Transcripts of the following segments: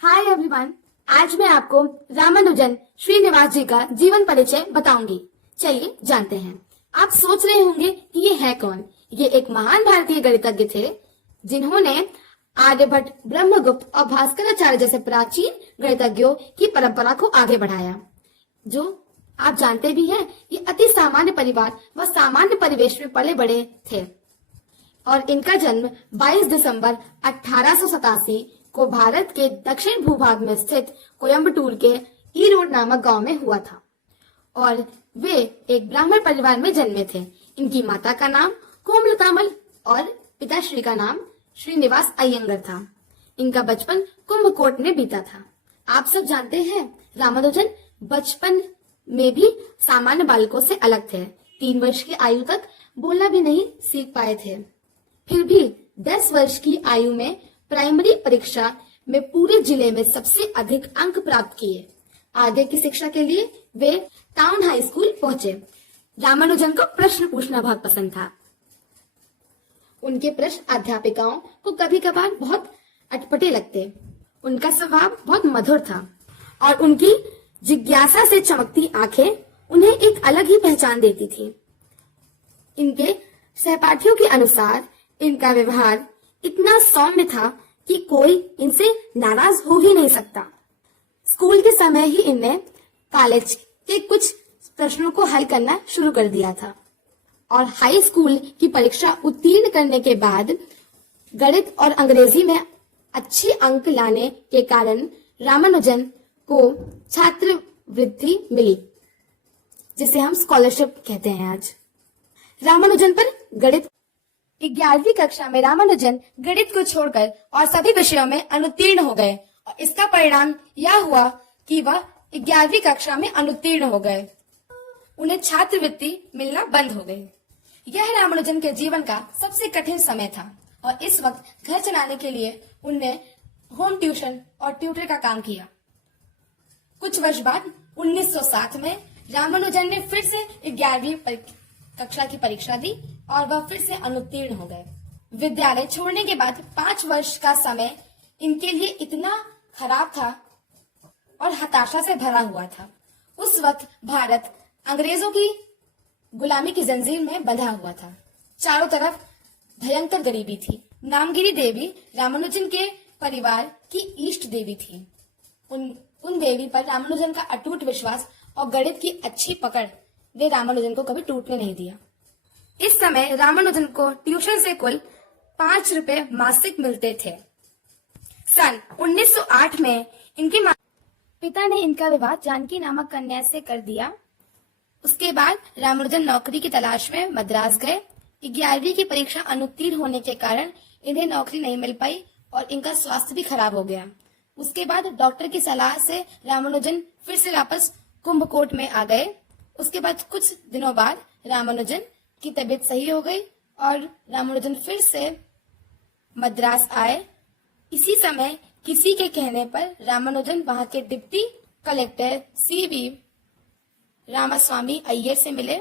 Hi everyone, आज मैं आपको रामानुजन श्रीनिवास जी का जीवन परिचय बताऊंगी। चलिए जानते हैं। आप सोच रहे होंगे कि ये है कौन। ये एक महान भारतीय गणितज्ञ थे जिन्होंने आर्यभट्ट, ब्रह्मगुप्त और भास्कराचार्य जैसे प्राचीन गणितज्ञों की परंपरा को आगे बढ़ाया। जो आप जानते भी हैं, ये अति सामान्य परिवार व सामान्य परिवेश में पले बड़े थे और इनका जन्म 22 दिसंबर 1887 को भारत के दक्षिण भूभाग में स्थित कोयम्बटूर के ई रोड नामक गांव में हुआ था और वे एक ब्राह्मण परिवार में जन्मे थे। इनकी माता का नाम कोमलतामल और पिताश्री का नाम श्रीनिवास अयंगर था। इनका बचपन कुंभकोट में बीता था। आप सब जानते हैं, रामानुजन बचपन में भी सामान्य बालकों से अलग थे। 3 वर्ष की आयु तक बोलना भी नहीं सीख पाए थे। फिर भी 10 वर्ष की आयु में प्राइमरी परीक्षा में पूरे जिले में सबसे अधिक अंक प्राप्त किए। आगे की शिक्षा के लिए वे टाउन हाई स्कूल पहुंचे। रामानुजन को प्रश्न पूछना बहुत पसंद था। उनके प्रश्न अध्यापिकाओं को कभी कभार बहुत अटपटे लगते। उनका स्वभाव बहुत मधुर था और उनकी जिज्ञासा से चमकती आंखें उन्हें एक अलग ही पहचान देती थी। इनके सहपाठियों के अनुसार इनका व्यवहार इतना सौम्य था कि कोई इनसे नाराज हो ही नहीं सकता। स्कूल के समय ही इनने कॉलेज के कुछ प्रश्नों को हल करना शुरू कर दिया था और हाई स्कूल की परीक्षा उत्तीर्ण करने के बाद गणित और अंग्रेजी में अच्छे अंक लाने के कारण रामानुजन को छात्रवृत्ति मिली, जिसे हम स्कॉलरशिप कहते हैं आज। रामानुजन पर गणित 11वीं कक्षा में रामानुजन गणित को छोड़कर और सभी विषयों में अनुत्तीर्ण हो गए और इसका परिणाम यह हुआ कि वह 11वीं कक्षा में अनुत्तीर्ण हो गए। उन्हें छात्रवृत्ति मिलना बंद हो गई। यह रामानुजन के जीवन का सबसे कठिन समय था और इस वक्त घर चलाने के लिए उनने होम ट्यूशन और ट्यूटर का काम किया। कुछ वर्ष बाद 1907 में रामानुजन ने फिर से 11वीं कक्षा की परीक्षा दी और वह फिर से अनुत्तीर्ण हो गए। विद्यालय छोड़ने के बाद 5 वर्ष का समय इनके लिए इतना खराब था और हताशा से भरा हुआ था। उस वक्त भारत अंग्रेजों की गुलामी की जंजीर में बंधा हुआ था। चारों तरफ भयंकर गरीबी थी। नामगिरी देवी रामानुजन के परिवार की इष्ट देवी थी। उन देवी पर रामानुजन का अटूट विश्वास और गणित की अच्छी पकड़ ने रामानुजन को कभी टूटने नहीं दिया। इस समय रामानुजन को ट्यूशन से कुल 5 रुपए मासिक मिलते थे। सन 1908 में इनके पिता ने इनका विवाह जानकी नामक कन्या से कर दिया। उसके बाद रामानुजन नौकरी की तलाश में मद्रास गए। 11वीं की परीक्षा अनुत्तीर्ण होने के कारण इन्हें नौकरी नहीं मिल पाई और इनका स्वास्थ्य भी खराब हो गया। उसके बाद डॉक्टर की सलाह से रामानुजन फिर से वापस कुंभकोट में आ गए। उसके बाद कुछ दिनों बाद रामानुजन की तबीयत सही हो गई और रामानुजन फिर से मद्रास आए। इसी समय किसी के कहने पर रामानुजन वहां के deputy collector CV Ramaswamy Iyer से मिले।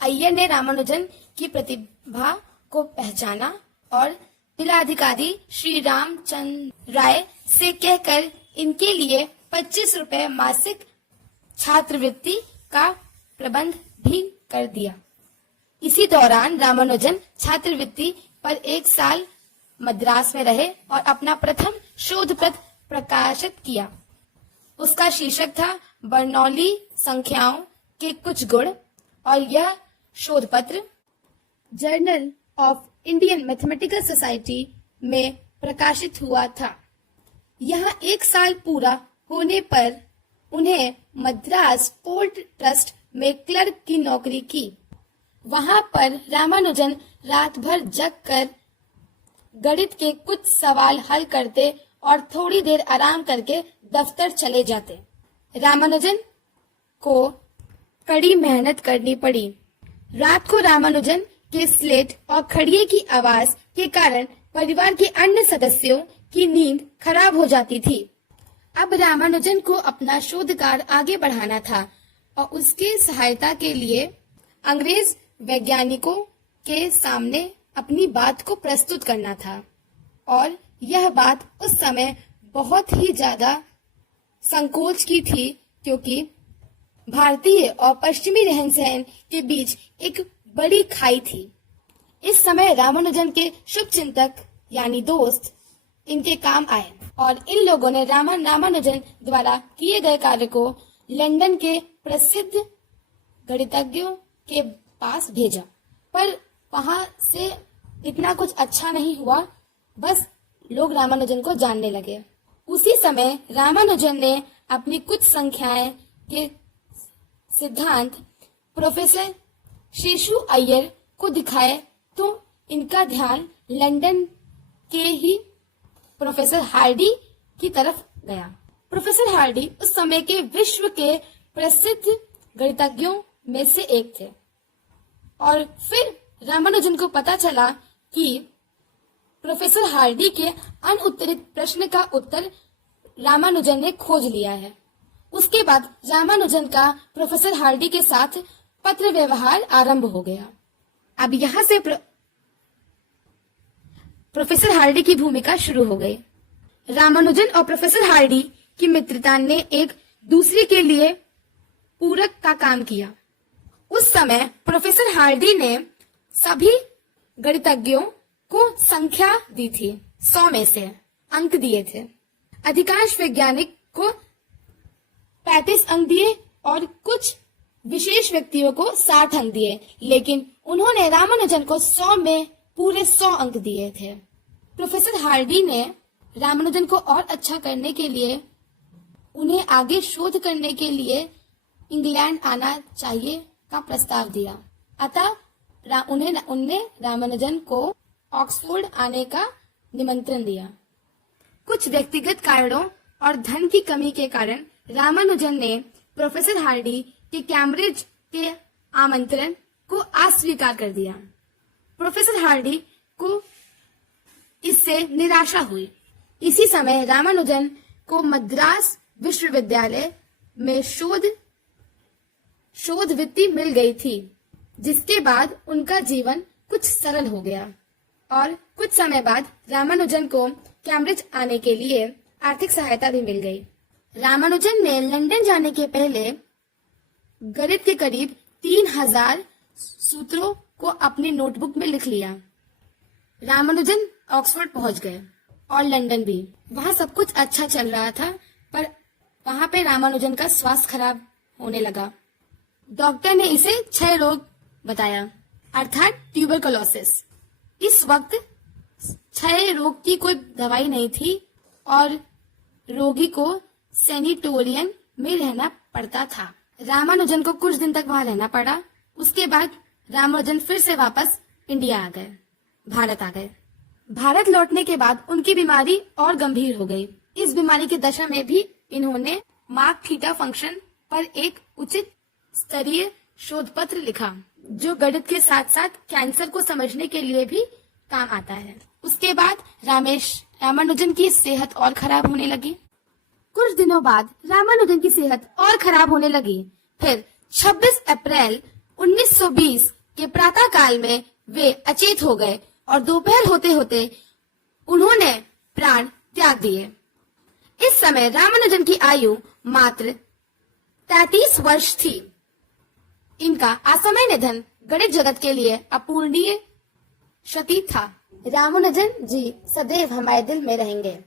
अय्यर ने रामानुजन की प्रतिभा को पहचाना और जिलाधिकारी श्री रामचंद्र राय से कहकर इनके लिए 25 रुपए मासिक छात्रवृत्ति का प्रबंध भी कर दिया। इसी दौरान रामानुजन छात्रवृत्ति पर 1 साल मद्रास में रहे और अपना प्रथम शोध पत्र प्रकाशित किया। उसका शीर्षक था बर्नौली संख्याओं के कुछ गुण और यह शोध पत्र journal of Indian mathematical society में प्रकाशित हुआ था। यहाँ 1 साल पूरा होने पर उन्हें मद्रास पोर्ट ट्रस्ट में क्लर्क की नौकरी की। वहां पर रामानुजन रात भर जग कर गणित के कुछ सवाल हल करते और थोड़ी देर आराम करके दफ्तर चले जाते। रामानुजन को कड़ी मेहनत करनी पड़ी। रात को रामानुजन के स्लेट और खड़िए की आवाज के कारण परिवार के अन्य सदस्यों की नींद खराब हो जाती थी। अब रामानुजन को अपना शोध कार्य आगे बढ़ाना था और उसके सहायता के लिए अंग्रेज वैज्ञानिकों के सामने अपनी बात को प्रस्तुत करना था और यह बात उस समय बहुत ही ज्यादा संकोच की थी, क्योंकि भारतीय और पश्चिमी रहन सहन के बीच एक बड़ी खाई थी। इस समय रामानुजन के शुभ चिंतक यानी दोस्त इनके काम आए और इन लोगों ने रामानुजन द्वारा किए गए कार्य को लंदन के प्रसिद्ध गणितज्ञों के पास भेजा, पर वहां से इतना कुछ अच्छा नहीं हुआ। बस लोग रामानुजन को जानने लगे। उसी समय रामानुजन ने अपनी कुछ संख्याएं के सिद्धांत प्रोफेसर शेषु अय्यर को दिखाए, तो इनका ध्यान लंदन के ही प्रोफेसर हार्डी की तरफ गया। प्रोफेसर हार्डी उस समय के विश्व के प्रसिद्ध गणितज्ञों में से एक थे और फिर रामानुजन को पता चला कि प्रोफेसर हार्डी के अनउत्तरित प्रश्न का उत्तर रामानुजन ने खोज लिया है। उसके बाद रामानुजन का प्रोफेसर हार्डी के साथ पत्र व्यवहार आरंभ हो गया। अब यहाँ से प्रोफेसर हार्डी की भूमिका शुरू हो गई। रामानुजन और प्रोफेसर हार्डी की मित्रता ने एक दूसरे के लिए पूरक का काम किया। उस समय प्रोफेसर हार्डी ने सभी गणितज्ञों को संख्या दी थी, 100 में से अंक दिए थे। अधिकांश वैज्ञानिक को 35 अंक दिए और कुछ विशेष व्यक्तियों को 60 अंक दिए, लेकिन उन्होंने रामानुजन को 100 में पूरे 100 अंक दिए थे। प्रोफेसर हार्डी ने रामानुजन को और अच्छा करने के लिए उन्हें आगे शोध करने के लिए इंग्लैंड आना चाहिए का प्रस्ताव दिया। अतः उनने रामानुजन को ऑक्सफोर्ड आने का निमंत्रण दिया। कुछ व्यक्तिगत कारणों और धन की कमी के कारण रामानुजन ने प्रोफेसर हार्डी के कैम्ब्रिज के आमंत्रण को अस्वीकार कर दिया। प्रोफेसर हार्डी को इससे निराशा हुई। इसी समय रामानुजन को मद्रास विश्वविद्यालय में शोध वित्ती मिल गई थी, जिसके बाद उनका जीवन कुछ सरल हो गया और कुछ समय बाद रामानुजन को कैम्ब्रिज आने के लिए आर्थिक सहायता भी मिल गई। रामानुजन ने लंदन जाने के पहले गणित के करीब 3000 सूत्रों को अपनी नोटबुक में लिख लिया। रामानुजन ऑक्सफोर्ड पहुंच गए और लंदन भी। वहां सब कुछ अच्छा चल रहा था, पर वहां पे रामानुजन का स्वास्थ्य खराब होने लगा। डॉक्टर ने इसे क्षय रोग बताया, अर्थात ट्यूबरकुलोसिस। इस वक्त क्षय रोग की कोई दवाई नहीं थी और रोगी को सैनिटोरियम में रहना पड़ता था। रामानुजन को कुछ दिन तक वहां रहना पड़ा। उसके बाद रामानुजन फिर से वापस इंडिया आ गए, भारत आ गए। भारत लौटने के बाद उनकी बीमारी और गंभीर हो गई। इस बीमारी की दशा में भी इन्होंने मार्क थीटा फंक्शन पर एक उचित स्तरीय शोध पत्र लिखा, जो गणित के साथ साथ कैंसर को समझने के लिए भी काम आता है। उसके बाद रामानुजन की सेहत और खराब होने लगी। कुछ दिनों बाद रामानुजन की सेहत और खराब होने लगी। फिर 26 अप्रैल 1920 के प्रातः काल में वे अचेत हो गए और दोपहर होते होते उन्होंने प्राण त्याग दिए। इस समय रामानुजन की आयु मात्र 33 वर्ष थी। इनका असमय निधन गणित जगत के लिए अपूरणीय क्षति था। रामानुजन जी सदैव हमारे दिल में रहेंगे।